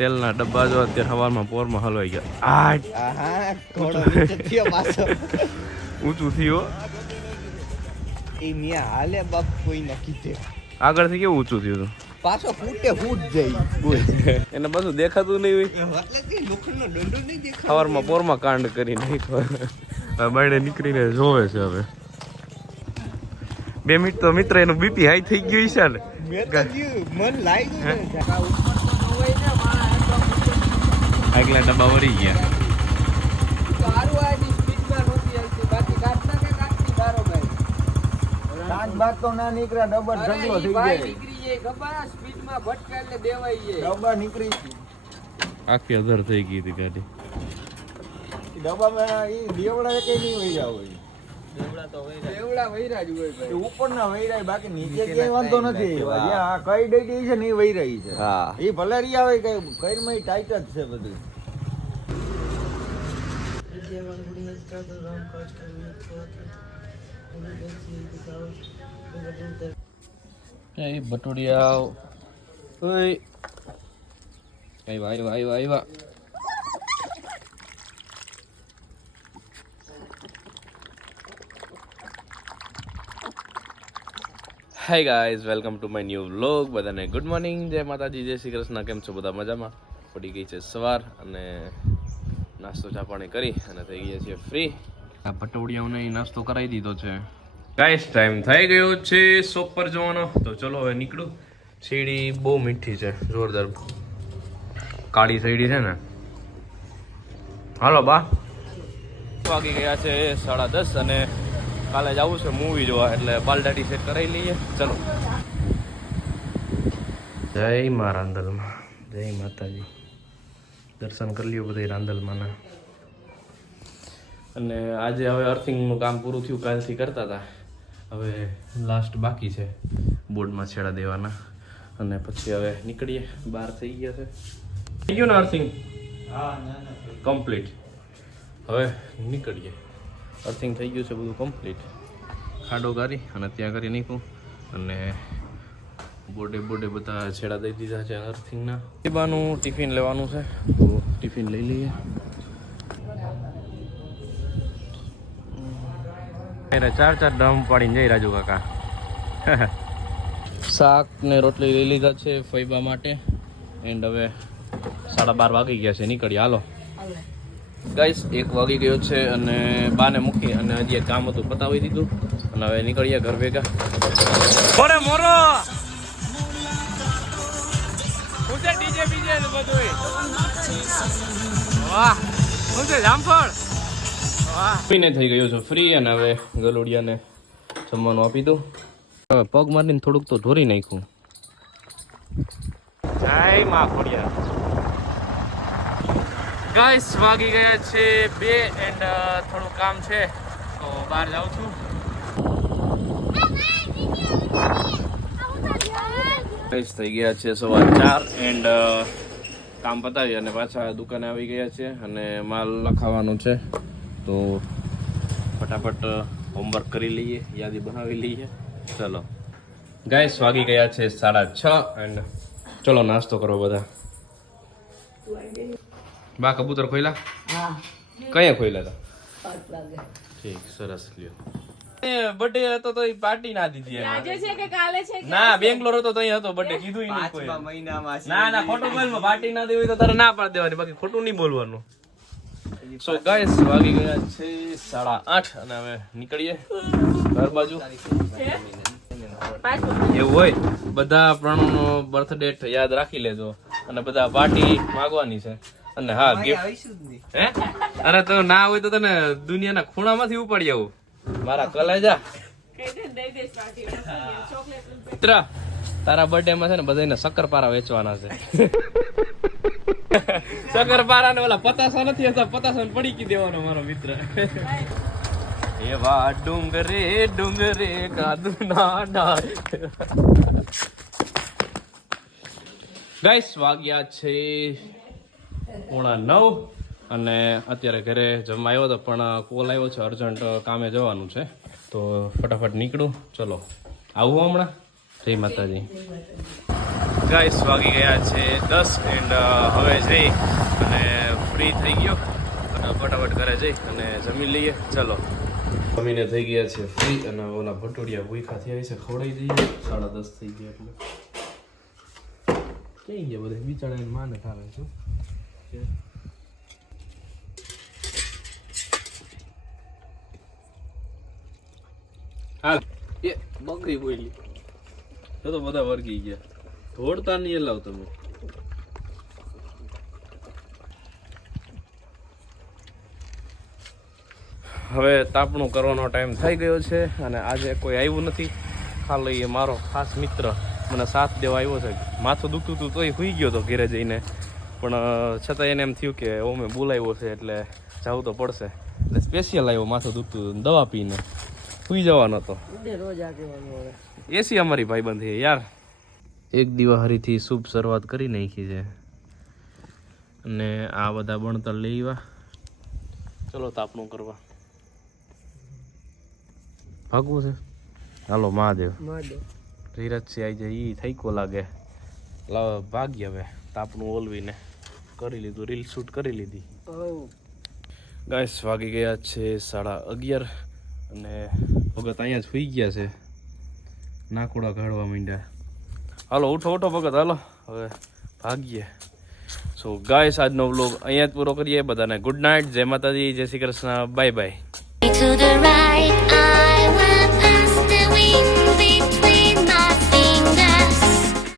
તેલના ડબ્બા જો અત્યારે હવામાં પોરમાં હલવાઈ ગયા. ઊંચું થયું હાલે બાપ કોઈ આગળથી કેવું ઊંચું થયું હતું? પાછો ફૂટે ફૂટ જાય બોલ. એને બધું દેખાતું નહીં હોય. સવારમાં પોરમાં કાંડ કરી નાખ્યો. હવે બાયડે નીકળીને જોવે છે હવે. બે મિનિટ તો મિત્ર એનું બીપી હાઈ થઈ ગયું છે ને. મન લાગ્યું હે? ને ઝાકા ઉપર તો ન હોય ને મારા એકદમ આગલા ડબ્બા વળી ગયા. બારોબાર તો ના નીકળ્યા ડબ્બા ઢગલો થઈ જાય નીકળી જાય ખબર સ્પીડમાં ભટકા એટલે દેવાઈ ડબ્બા નીકળી આખી અધર થઈ ગઈ હતી ગાડી. ડબ્બામાં એ દેવડા કઈ નહીં હોય. બટુડિયા ઓય. આવ્યા આવ્યા આવ્યા આવ્યા hi guys welcome to my new vlog બધાને ગુડ મોર્નિંગ જય માતાજી, જય શ્રી કૃષ્ણ. કેમ છો બધા મજામાં? પડી ગઈ છે સવાર અને નાસ્તો ચા પાણી કરી અને થઈ ગયા છીએ ફ્રી આ પટોડિયાઓને ઈ નાસ્તો કરાવી દીધો છે. ગાઈસ ટાઈમ થઈ ગયો છે શોપ પર જવાનો. તો ચલો હવે નીકળું. સીડી બહુ મીઠી છે, જોરદાર. કાળી સીડી છે ને. હાલો બા. વાગી ગયા છે સાડા દસ અને કાલે જવું છે મૂવી જોવા એટલે બાલદાટી સેટ કરાવી લઈએ. ચલો. જય મા રાંદલમાં જય માતાજી. દર્શન કરી લ્યો બધા રાંદલમાંના અને આજે હવે અર્થિંગનું કામ પૂરું થયું કાલથી કરતા હતા હવે લાસ્ટ બાકી છે બોર્ડમાં છેડા દેવાના. અને પછી હવે નીકળીએ બહાર થઈ ગયા છે. થઈ ગયું ને અર્થિંગ કમ્પ્લીટ હવે નીકળીએ. અર્થિંગ થઈ ગયું છે બધું કમ્પ્લીટ ખાડો કરી અને ત્યાં કરી નીકળું અને બોર્ડે બોર્ડે બધા છેડા દઈ દીધા છે અર્થિંગના ટીબાનું ટિફિન લેવાનું છે. તો ટિફિન લઈ લઈએ. એને ચાર ચાર ડ્રમ પાડીને જઈ રાજુ કાકા. શાક ને રોટલી લઈ લીધા છે ફૈબા માટે. એન્ડ હવે સાડા બાર વાગી ગયા છે. નીકળીએ. હાલો. ગાઈસ એક વાગી ગયો છે અને બાને મૂકી અને હજી કામ હતું પતાવી દીધું. અને હવે નીકળીએ ઘર ભેગા. ઓરે મોરો! છે ડીજે બીજે બધું વાહ! હું જામફળ? વાહ! પીને થઈ ગયો છે ફ્રી અને હવે ગલોડિયાને જમવાનું આપી દઉં. હવે પગ મારીને થોડુંક તો ધોરી નાખ્યું. જય માં ખોડિયા ગાઈસ વાગી ગયા છે બે એન્ડ થોડું કામ છે, તો બહાર જાઉં છું. ગાઈસ થઈ ગયા છે સવાર ચાર એન્ડ કામ પતાવી અને પાછા દુકાને આવી ગયા છે અને માલ લખાવવાનો છે. તો ફટાફટ હોમવર્ક કરી લઈએ, યાદી બનાવી લઈએ. ચલો. ગાઈસ વાગી ગયા છે સાડા છ એન્ડ ચલો નાસ્તો કરો બધા. બા કબૂતર ખોઈલા હા. કયા ખોઈલા હતા ઠીક સરસ લ્યો. બર્થડે હતો તો પાર્ટી ના દીધી. આજે છે કે કાલે છે કે ના બેંગ્લોર હતો તો હતો બર્થડે કીધું ઈ નહીં પાંચમા કોઈ. મહિનામાં છે. ના ના ખોટું બોલ પાર્ટી ના દેવી હોય તો તારે ના પાડ દેવાની બાકી ખોટું નહીં બોલવાનું. સો ગાઈસ વાગી ગયા છે સાડા આઠ અને હવે નીકળીએ ઘર બાજુ. એવું હોય? બધા પ્રણવનો બર્થ ડેટ યાદ રાખી લેજો અને બધા પાર્ટી માગવાની છે. અને હા અરે તો ના હોય તો તને દુનિયાના ખૂણામાંથી ઉપાડી આવું. મારા કલેજા મિત્ર તારા બર્થડે માં છે ને બધાને શક્કરપારા વેચવાના છે. શક્કરપારા ને ઓલા પતાસા નથી હતા પતાસા ને પડી દેવાનો મારો મિત્ર. એવા ડુંગરે ડુંગરે કાદુ ના ના ગાઈસ વાગ્યા છે. પોણા નવ અને અત્યારે ઘરે જમવા આવ્યો હતો પણ કોલ આવ્યો છે અર્જન્ટ કામે જવાનું છે. તો ફટાફટ નીકળું. ચલો આવું હમણાં? જય માતાજી. ગાઈસ વાગી ગયા છે દસ એન્ડ હવે જઈ અને ફ્રી થઈ ગયો. ફટાફટ ઘરે જઈ અને જમી લઈએ. ચલો. જમીને થઈ ગયા છે ફ્રી અને ઓલા ભટુડિયા ભૂખા આવી છે ખવડાવી દઈએ. સાડા દસ થઈ ગયા એટલે. ક્યાં ગયા બધા? બિચારા માને ખાવે છું. હાલ. એ બકરી બોલી તો તો બધા વર્ગી ગયા. ધોડતા નહીં લાવ તમે. હવે તાપણું કરવાનો ટાઈમ થઈ ગયો છે અને આજે કોઈ આવ્યું નથી. ખાલી એ મારો ખાસ મિત્ર મને સાથ દેવા આવ્યો છે. માથું દુખતું હતું તોય સુઈ ગયો હતો ઘરે જઈને. પણ છતાં એને એમ થયું કે ઓ મેં બોલાવ્યો છે એટલે જવું તો પડશે. એટલે સ્પેશિયલ આવ્યો માથું દુખતું હતું, દવા પીને. સુઈ જવાનો હતો. એસી અમારી ભાઈબંધ છે યાર. એક દિવાહરીથી શુભ શરૂઆત કરી નાખી છે. અને આ બધા બણતર લેવા ચલો તાપણું કરવા. ભાગવું છે? હાલો મહાદેવ. ધીરજ સિંહ આવી જાય એ થઈ કો લાગે. લાવ ભાગી હવે તાપણું ઓલવીને. કરી લીધું રીલ શૂટ કરી લીધી. ગાઈસ વાગી ગયા છે સાડા અગિયાર અને ભગત અહીંયા જ સુઈ ગયા છે. નાકોડા કાઢવા માંડ્યા. હાલો ઉઠો ઉઠો ભગત હાલો. હવે ભાગીએ. સો ગાઈસ આજનો વ્લોગ અહીંયા જ પૂરો કરીએ. બધાને ગુડ નાઇટ જય માતાજી જય શ્રી કૃષ્ણ. Bye bye